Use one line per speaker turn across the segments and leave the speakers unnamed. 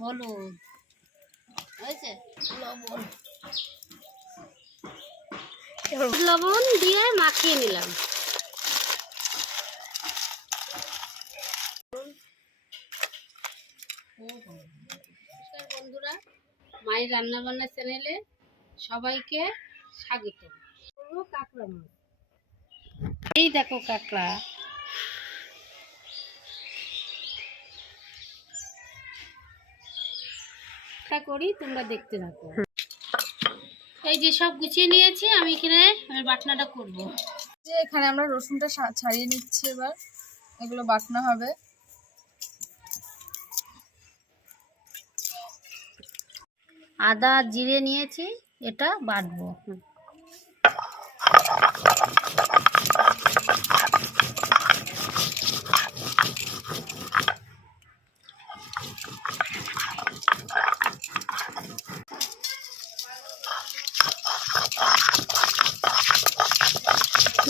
হলুদ। হয়েছে? লবণ। লবণ দিয়ে মাখিয়ে নিলাম। নমস্কার বন্ধুরা মায়ের রান্না বান্না চ্যানেলে সবাইকে স্বাগত। কাঁকড়া মাছ এই দেখো কাঁকড়া। কাঁকড়া করি তোমরা দেখতে থাকো। এই যে সব গুছিয়ে নিয়েছি আমি এখানে বাটনাটা করব।
যে এখানে আমরা রসুনটা ছাড়িয়ে নিচ্ছি এবার। এগুলো বাটনা হবে।
আদা জিরে নিয়েছি এটা বাটবো।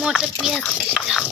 মোটা পেঁয়াজ কেটে দাও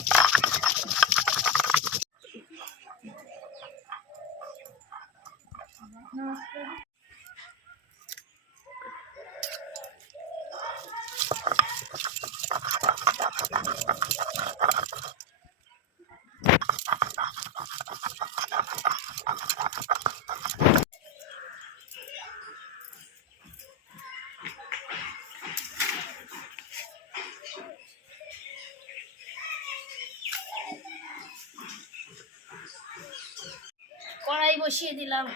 কড়াই বসিয়ে দিলাম।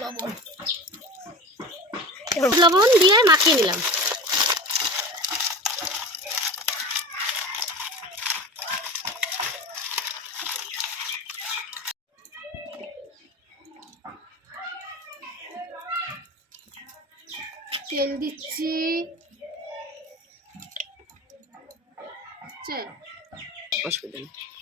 লবণ। লবণ দিয়ে মাখিয়ে নিলাম। তেল দিচ্ছি।
অসুবিধা নেই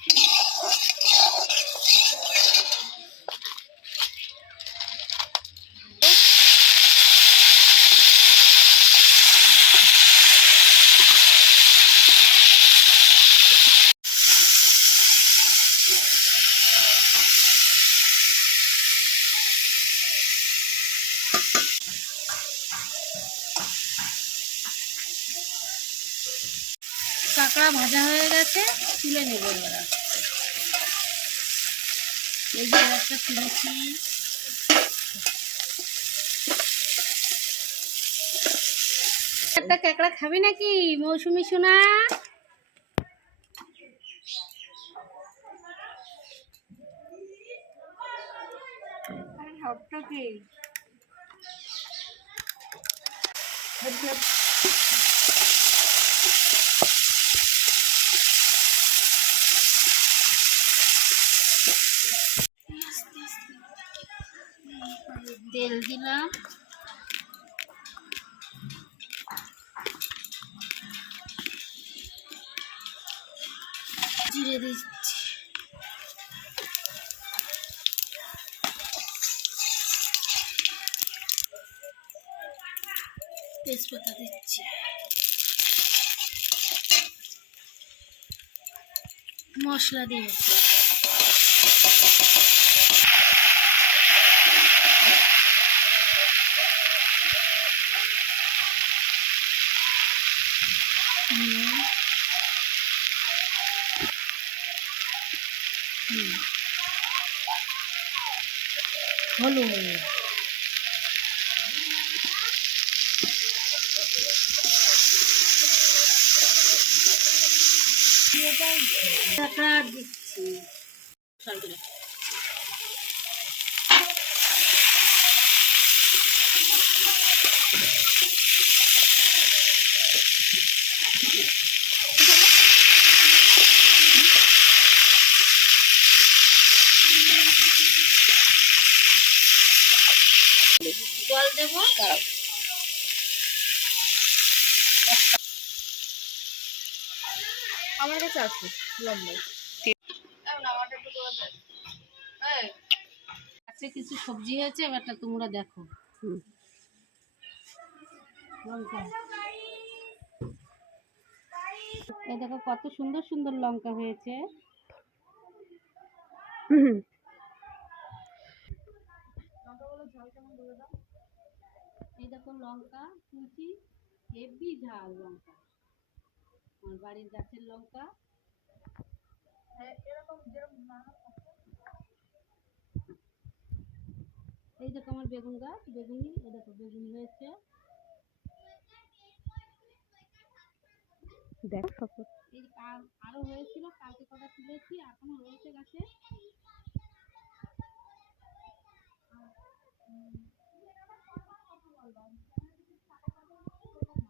কাঁকড়া ভাজা হয়ে গেছে, তুলে নেব এবার এই যে একটা তুলেছি। একটা খাবি নাকি, মৌসুমি সোনা? তেল দিলাম জিরে দিচ্ছি। তেজপাতা দিচ্ছি। মশলা দিয়েছি। হলুদ। টাকা দিচ্ছি সরি করে। জল দেবো
দাঁড়াও আমার কাছে আছে লম্বা
আজকে কিছু সবজি হয়েছে এবারটা তোমরা দেখো। লঙ্কা। এই দেখো কত সুন্দর সুন্দর লঙ্কা হয়েছে।
হুম।
এই দেখো লঙ্কা কুচি হেভি ঝাল লঙ্কা। আমার বাড়ির গাছের লঙ্কা? এই দেখো আমার বেগুন গাছ বেগুনি এই দেখো বেগুনি হয়েছে।
দেখ সব
এই কাল আরও হয়েছিল কালকে কটা তুলেছি এখনও রয়েছে গাছে।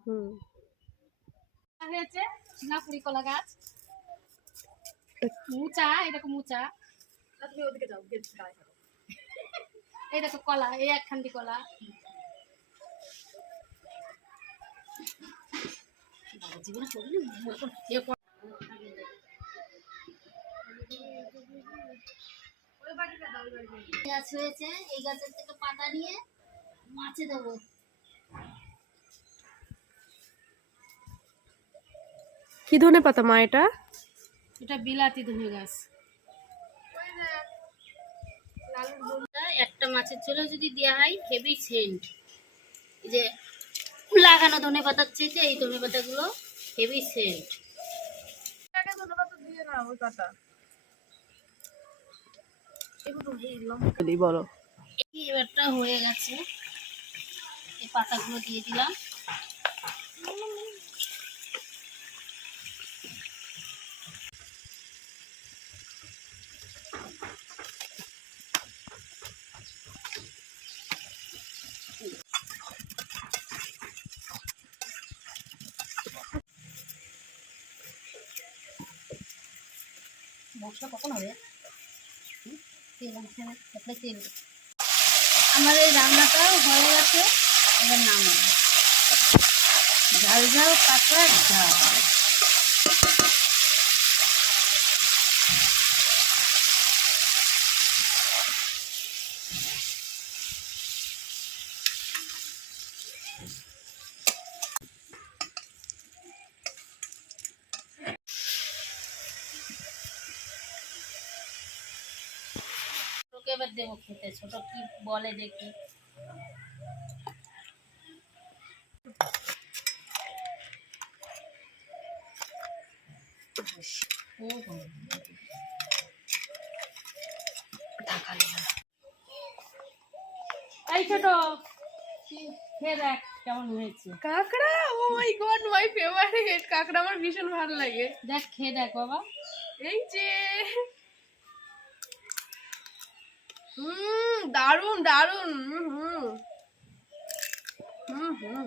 হুম।
হয়েছে? সিঙ্গাপুরি কলা গাছ? মুচা দেখো মুচা। এই দেখো কলা এই একখান্তি কলা। জীবনে গাছ হয়েছে এই গাছের থেকে পাতা নিয়ে মাছে দেবো।
কি ধনে পাতা মা এটা?
এটা বিলাতি ধনে গাছ। একটা মাছের ঝোলে যদি দেওয়া হয় হেভি সেন্ট এই যে লাগানো ধনে পাতার চেয়েছে এই ধনে পাতাগুলো হেভি সেন্ট
দিয়ে না ওই পাতা
যদি বলো
এবারটা হয়ে গেছে। এই পাতাগুলো দিয়ে দিলাম। মশলা কখন হবে? তেল আছে না? তেল আমার এই রান্নাটাও হয়ে গেছে, এবার নামাবো ঝাল ঝাল কাঁকড়ার ঝাল এবার দেবো খেতে ছোট কি বলে দেখি। এই ছোট খেয়ে দেখ কেমন হয়েছে।
কাঁকড়া? ও মাই গড মাই ফেভারিট কাঁকড়া আমার ভীষণ ভালো লাগে।
দেখ খেয়ে দেখ বাবা।
এই যে। হুম দারুণ দারুণ হুম হুম। হুম হুম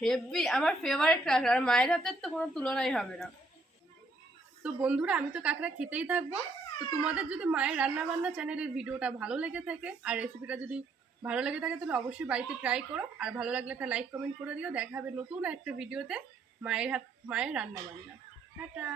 হেভি, আমার ফেভারিট কাঁকড়া। আর মায়ের হাতের তো কোনো তুলনাই হবে না। তো বন্ধুরা, আমি তো কাঁকড়া খেতেই থাকব। তো তোমাদের যদি মায়ের রান্না বান্না চ্যানেলের ভিডিওটা ভালো লেগে থাকে, আর রেসিপিটা যদি ভালো লেগে থাকে, তাহলে অবশ্যই বাড়িতে ট্রাই করো। আর ভালো লাগলে একটা লাইক কমেন্ট করে দিও। দেখা হবে নতুন একটা ভিডিওতে মায়ের হাত, মায়ের রান্না বান্না টাটা!